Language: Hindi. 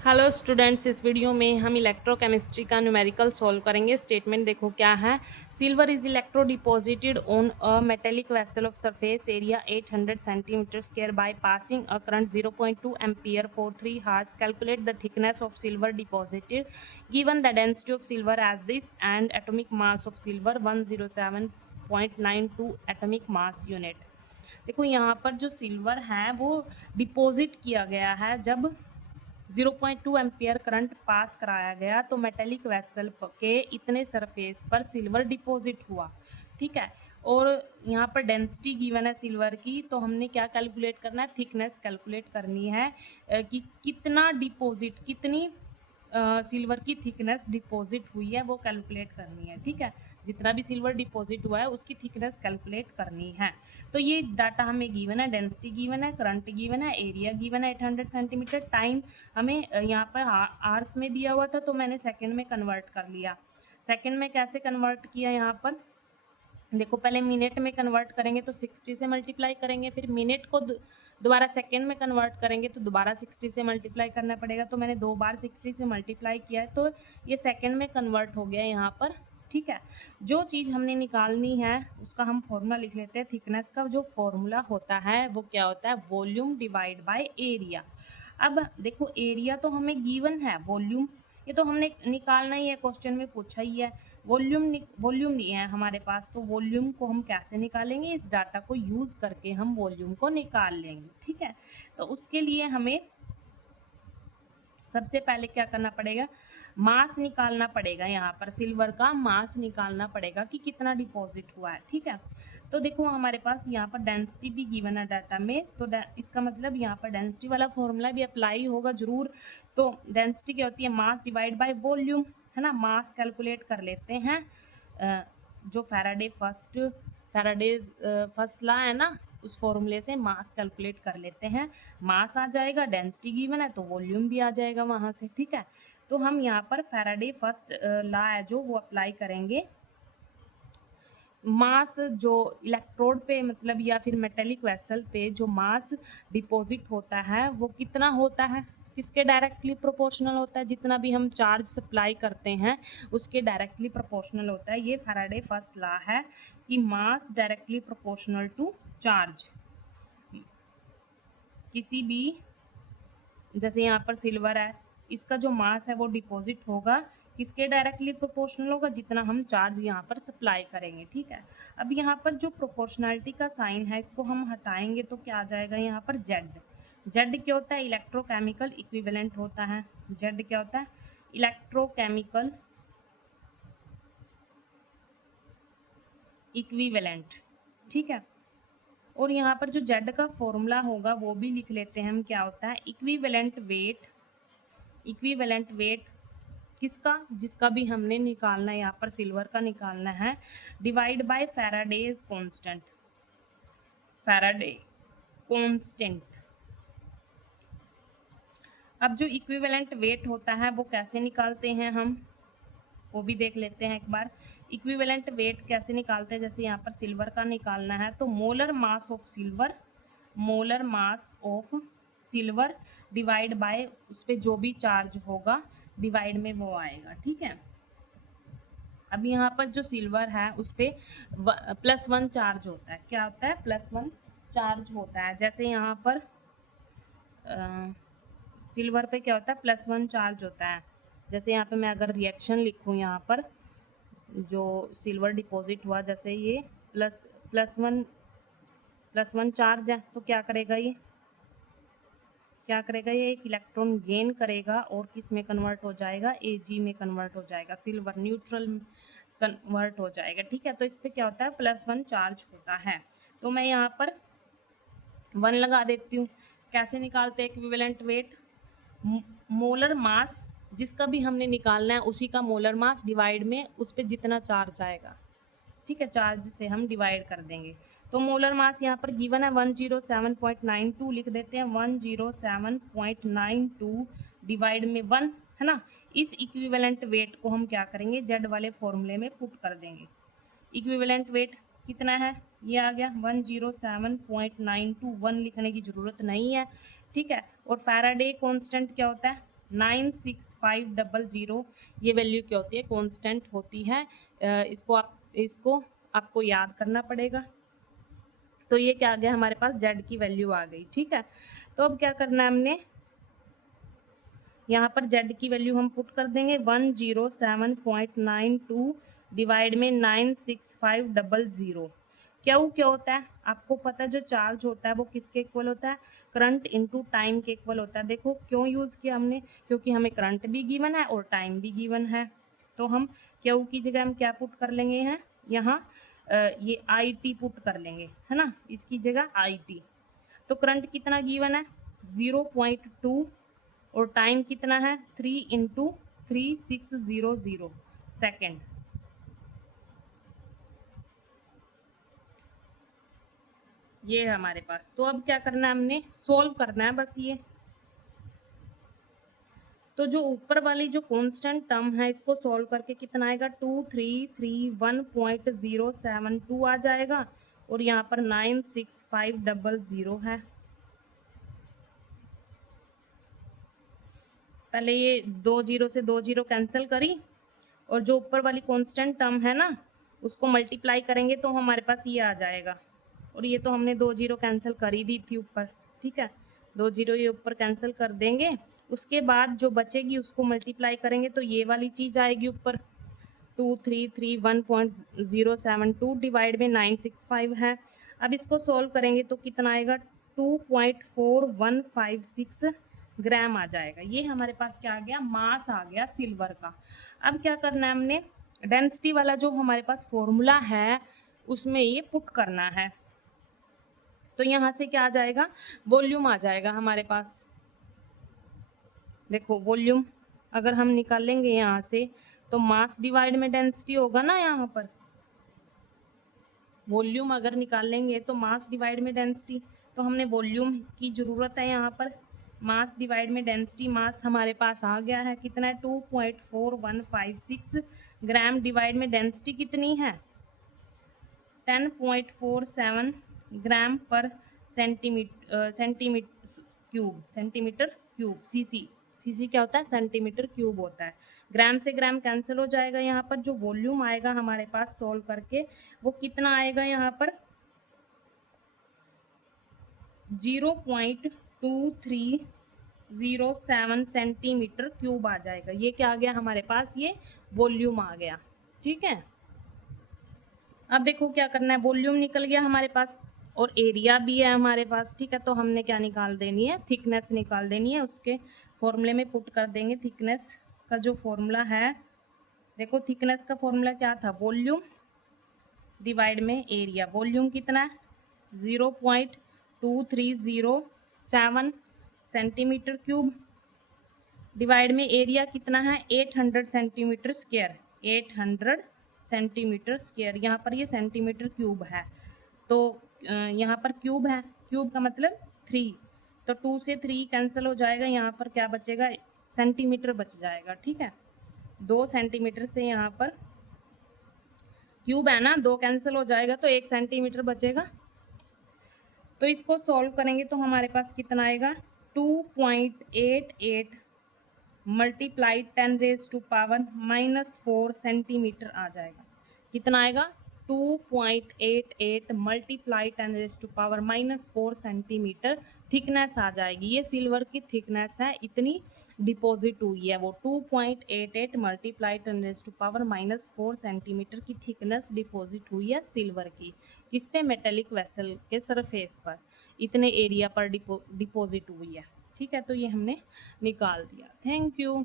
हेलो स्टूडेंट्स, इस वीडियो में हम इलेक्ट्रोकेमिस्ट्री का न्यूमेरिकल सॉल्व करेंगे। स्टेटमेंट देखो क्या है। Silver is electro deposited on a metallic vessel of surface area 800 centimetre square by passing a current 0.2 ampere for 3 hours. Calculate the thickness of silver deposited given the density of silver as this and atomic mass of silver 107.92 atomic mass unit. देखो यहाँ पर जो सिल्वर है वो डिपॉजिट किया गया है जब 0.2 एम्पियर करंट पास कराया गया तो मेटेलिक वेसल के इतने सरफेस पर सिल्वर डिपॉजिट हुआ। ठीक है, और यहाँ पर डेंसिटी गिवन है सिल्वर की, तो हमने क्या कैलकुलेट करना है, थिकनेस कैलकुलेट करनी है कि कितना डिपॉजिट, कितनी सिल्वर की थिकनेस डिपॉजिट हुई है वो कैलकुलेट करनी है। ठीक है, जितना भी सिल्वर डिपॉजिट हुआ है उसकी थिकनेस कैलकुलेट करनी है। तो ये डाटा हमें गिवन है, डेंसिटी गिवन है, करंट गिवन है, एरिया गिवन है 800 सेंटीमीटर, टाइम हमें यहाँ पर आवर्स में दिया हुआ था तो मैंने सेकंड में कन्वर्ट कर लिया। सेकंड में कैसे कन्वर्ट किया, यहाँ पर देखो पहले मिनट में कन्वर्ट करेंगे तो 60 से मल्टीप्लाई करेंगे, फिर मिनट को दोबारा सेकंड में कन्वर्ट करेंगे तो दोबारा 60 से मल्टीप्लाई करना पड़ेगा। तो मैंने 2 बार 60 से मल्टीप्लाई किया है तो ये सेकंड में कन्वर्ट हो गया यहाँ पर। ठीक है, जो चीज़ हमने निकालनी है उसका हम फॉर्मूला लिख लेते हैं। थिकनेस का जो फॉर्मूला होता है वो क्या होता है, वॉल्यूम डिवाइड बाय एरिया। अब देखो एरिया तो हमें गिवन है, वॉल्यूम ये तो हमने निकालना ही है, क्वेश्चन में पूछा ही है। वॉल्यूम नहीं है हमारे पास, तो वॉल्यूम को हम कैसे निकालेंगे, इस डाटा को यूज़ करके हम वॉल्यूम को निकाल लेंगे। ठीक है, तो उसके लिए हमें सबसे पहले क्या करना पड़ेगा, मास निकालना पड़ेगा। यहाँ पर सिल्वर का मास निकालना पड़ेगा कि कितना डिपॉजिट हुआ है। ठीक है, तो देखो हमारे पास यहाँ पर डेंसिटी भी गिवन है डाटा में, तो इसका मतलब यहाँ पर डेंसिटी वाला फॉर्मूला भी अप्लाई होगा जरूर। तो डेंसिटी क्या होती है, मास डिवाइड बाय वॉल्यूम, है ना। मास कैलकुलेट कर लेते हैं, जो फैराडे फर्स्ट लॉ है ना, उस फॉर्मूले से मास कैलकुलेट कर लेते हैं। मास आ जाएगा, डेंसिटी गिवन है तो वॉल्यूम भी आ जाएगा वहाँ से। ठीक है, तो हम यहाँ पर फैराडे फर्स्ट लॉ है जो वो अप्लाई करेंगे। मास जो इलेक्ट्रोड पे मतलब या फिर मेटेलिक वेसल पे जो मास डिपॉजिट होता है वो कितना होता है, किसके डायरेक्टली प्रोपोर्शनल होता है, जितना भी हम चार्ज सप्लाई करते हैं उसके डायरेक्टली प्रोपोर्शनल होता है। ये फैराडे फर्स्ट लॉ है कि मास डायरेक्टली प्रोपोर्शनल टू चार्ज। किसी भी, जैसे यहाँ पर सिल्वर है, इसका जो मास है वो डिपॉजिट होगा, किसके डायरेक्टली प्रोपोर्शनल होगा, जितना हम चार्ज यहाँ पर सप्लाई करेंगे। ठीक है, अब यहाँ पर जो प्रोपोर्शनलिटी का साइन है इसको हम हटाएंगे तो क्या आ जाएगा यहाँ पर, जेड। जेड क्या होता है, इलेक्ट्रोकेमिकल इक्विवेलेंट होता है। जेड क्या होता है, इलेक्ट्रोकेमिकल इक्विवेलेंट। ठीक है, और यहाँ पर जो जेड का फॉर्मूला होगा वो भी लिख लेते हैं हम, क्या होता है, इक्विवेलेंट वेट। इक्विवेलेंट वेट किसका, जिसका भी हमने निकालना है, यहाँ पर सिल्वर का निकालना है, divide by Faraday's constant. Faraday constant. अब जो इक्विवेलेंट वेट होता है वो कैसे निकालते हैं हम, वो भी देख लेते हैं एक बार। इक्विवेलेंट वेट कैसे निकालते हैं, जैसे यहाँ पर सिल्वर का निकालना है तो molar mass of silver, molar mass of silver divide by उस पर जो भी चार्ज होगा डिवाइड में वो आएगा। ठीक है, अब यहाँ पर जो सिल्वर है उस पर +1 चार्ज होता है। क्या होता है, +1 चार्ज होता है। जैसे यहाँ पर सिल्वर पे क्या होता है, +1 चार्ज होता है। जैसे यहाँ पे मैं अगर रिएक्शन लिखूँ, यहाँ पर जो सिल्वर डिपॉजिट हुआ, जैसे ये +1 चार्ज है तो क्या करेगा, ये क्या करेगा, ये एक इलेक्ट्रॉन गेन करेगा और किस में कन्वर्ट हो जाएगा, Ag में कन्वर्ट हो जाएगा, सिल्वर न्यूट्रल कन्वर्ट हो जाएगा। ठीक है, तो इस पर क्या होता है, +1 चार्ज होता है। तो मैं यहाँ पर 1 लगा देती हूँ। कैसे निकालते हैं इक्विवेलेंट वेट, मोलर मास जिसका भी हमने निकालना है उसी का मोलर मास डिवाइड में उस पर जितना चार्ज आएगा। ठीक है, चार्ज से हम डिवाइड कर देंगे। तो मोलर मास यहाँ पर गिवन है 107.92, लिख देते हैं 107.92 डिवाइड में 1, है ना। इस इक्विवेलेंट वेट को हम क्या करेंगे, जेड वाले फॉर्मूले में पुट कर देंगे। इक्विवेलेंट वेट कितना है, ये आ गया 107.92, 1 लिखने की ज़रूरत नहीं है। ठीक है, और फैराडे कांस्टेंट क्या होता है, 96500 ये वैल्यू क्या होती है, कांस्टेंट होती है। इसको आपको याद करना पड़ेगा। तो ये क्या आ गया हमारे पास, जेड की वैल्यू आ गई। ठीक है, तो अब क्या करना है हमने, यहाँ पर जेड की वैल्यू हम पुट कर देंगे 107.92 डिवाइड में 96500। क्यू क्या होता है आपको पता है, जो चार्ज होता है वो किसके इक्वल होता है, करंट इनटू टाइम के इक्वल होता है। देखो क्यों यूज़ किया हमने, क्योंकि हमें करंट भी गिवन है और टाइम भी गिवन है। तो हम क्यू की जगह हम क्या पुट कर लेंगे हैं यहाँ, ये आई टी पुट कर लेंगे, है ना, इसकी जगह आई टी। तो करंट कितना गिवन है 0.2 और टाइम कितना है 3 इंटू 3600 सेकेंड। ये है हमारे पास। तो अब क्या करना है, हमने सोल्व करना है बस ये। तो जो ऊपर वाली जो कांस्टेंट टर्म है इसको सोल्व करके कितना आएगा 2331.072 आ जाएगा, और यहाँ पर 96500 है। पहले ये 2 जीरो से 2 जीरो कैंसिल करी, और जो ऊपर वाली कांस्टेंट टर्म है ना उसको मल्टीप्लाई करेंगे तो हमारे पास ये आ जाएगा। और ये तो हमने 2 जीरो कैंसिल कर ही दी थी ऊपर। ठीक है, 2 जीरो ये ऊपर कैंसिल कर देंगे, उसके बाद जो बचेगी उसको मल्टीप्लाई करेंगे तो ये वाली चीज़ आएगी ऊपर 2331.072 डिवाइड में 965 है। अब इसको सॉल्व करेंगे तो कितना आएगा 2.4156 ग्राम आ जाएगा। ये हमारे पास क्या आ गया, मास आ गया सिल्वर का। अब क्या करना है हमने, डेंसिटी वाला जो हमारे पास फॉर्मूला है उसमें ये पुट करना है। तो यहाँ से क्या आ जाएगा, वॉल्यूम आ जाएगा हमारे पास। देखो वॉल्यूम अगर हम निकालेंगे यहाँ से तो मास डिवाइड में डेंसिटी होगा ना, यहाँ पर वॉल्यूम अगर निकालेंगे तो मास डिवाइड में डेंसिटी, तो हमने वॉल्यूम की ज़रूरत है यहाँ पर। मास डिवाइड में डेंसिटी, मास हमारे पास आ गया है कितना है 2.4156 ग्राम, डिवाइड में डेंसिटी कितनी है 10.47 ग्राम पर सेंटीमीटर क्यूब। सीसी क्या होता है, सेंटीमीटर क्यूब होता है। ग्राम से ग्राम कैंसिल हो जाएगा। यहाँ पर जो वॉल्यूम आएगा हमारे पास सोल्व करके वो कितना आएगा, यहाँ पर 0.2307 सेंटीमीटर क्यूब आ जाएगा। ये क्या आ गया हमारे पास, ये वॉल्यूम आ गया। ठीक है, अब देखो क्या करना है, वॉल्यूम निकल गया हमारे पास और एरिया भी है हमारे पास। ठीक है, तो हमने क्या निकाल देनी है, थिकनेस निकाल देनी है। उसके फॉर्मूले में पुट कर देंगे थिकनेस का जो फॉर्मूला है। देखो थिकनेस का फॉर्मूला क्या था, वॉल्यूम डिवाइड में एरिया। वॉल्यूम कितना है 0.2307 सेंटीमीटर क्यूब, डिवाइड में एरिया कितना है 800 सेंटीमीटर स्क्वायर। 800 सेंटीमीटर स्क्वायर, यहाँ पर ये सेंटीमीटर क्यूब है तो यहाँ पर क्यूब है, क्यूब का मतलब 3, तो 2 से 3 कैंसिल हो जाएगा। यहाँ पर क्या बचेगा, सेंटीमीटर बच जाएगा। ठीक है, 2 सेंटीमीटर से यहाँ पर क्यूब है ना, 2 कैंसिल हो जाएगा तो 1 सेंटीमीटर बचेगा। तो इसको सॉल्व करेंगे तो हमारे पास कितना आएगा 2.88 मल्टीप्लाई 10⁻⁻⁴ सेंटीमीटर आ जाएगा। कितना आएगा 2.88 मल्टीप्लाई 10⁻⁻⁴ सेंटीमीटर थिकनेस आ जाएगी। ये सिल्वर की थिकनेस है, इतनी डिपॉजिट हुई है वो 2.88 मल्टीप्लाई 10⁻⁻⁴ सेंटीमीटर की थिकनेस डिपॉजिट हुई है सिल्वर की। किस पे, मेटेलिक वेसल के सरफेस पर इतने एरिया पर डिपॉजिट हुई है। ठीक है, तो ये हमने निकाल दिया। Thank you.